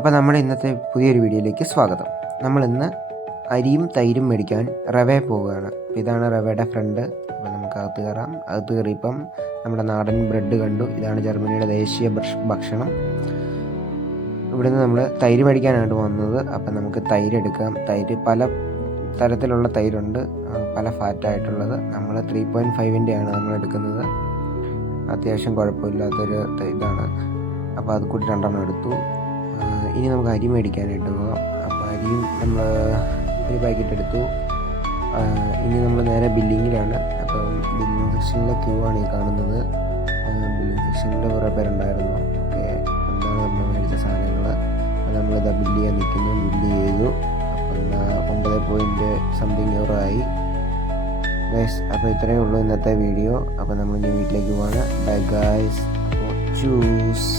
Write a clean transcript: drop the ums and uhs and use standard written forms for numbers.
അപ്പോൾ നമ്മുടെ ഇന്നത്തെ പുതിയൊരു വീഡിയോയിലേക്ക് സ്വാഗതം. നമ്മളിന്ന് അരിയും തൈരും മേടിക്കാൻ റവയെ പോവുകയാണ്. ഇതാണ് റവയുടെ ഫ്രണ്ട്. അപ്പോൾ നമുക്ക് അകത്ത് കയറാം. അകത്ത് കയറിയപ്പം നമ്മുടെ നാടൻ ബ്രെഡ് കണ്ടു. ഇതാണ് ജർമ്മനിയുടെ ദേശീയ ഭക്ഷണം. ഇവിടുന്ന് നമ്മൾ തൈര് മേടിക്കാനായിട്ട് വന്നത്. അപ്പം നമുക്ക് തൈര് എടുക്കാം. തൈര് പല തരത്തിലുള്ള തൈരുണ്ട്, പല ഫാറ്റായിട്ടുള്ളത്. നമ്മൾ 3.5-ൻ്റെയാണ് നമ്മൾ എടുക്കുന്നത്. അത്യാവശ്യം കുഴപ്പമില്ലാത്തൊരു ഇതാണ്. അപ്പോൾ അത് കൂടി 2 എടുത്തു. ഇനി നമുക്ക് അരി മേടിക്കാനായിട്ട് പോകാം. അപ്പോൾ അരിയും നമ്മൾ ഒരു പാക്കറ്റ് എടുത്തു. ഇനി നമ്മൾ നേരെ ബില്ലിങ്ങിലാണ്. അപ്പം ബില്ലിംഗ് സെക്ഷനിലെ ക്യൂ ആണ് ഈ കാണുന്നത്. ബില്ലിംഗ് സെക്ഷനിൽ കുറേ പേരുണ്ടായിരുന്നു. ഓക്കെ, എന്താണ് നമ്മൾ മേടിച്ച സാധനങ്ങൾ. അത് നമ്മളിതാ ബില്ല് ചെയ്യാൻ നിൽക്കുന്നു. ബില്ല് ചെയ്തു. അപ്പം 9 ആയി ഗൈസ്. അപ്പോൾ ഇത്രയേ ഉള്ളൂ ഇന്നത്തെ വീഡിയോ. അപ്പോൾ നമ്മൾ ഇനി വീട്ടിലേക്ക് പോവാണ്. Bye guys. അപ്പോൾ ചൂസ്.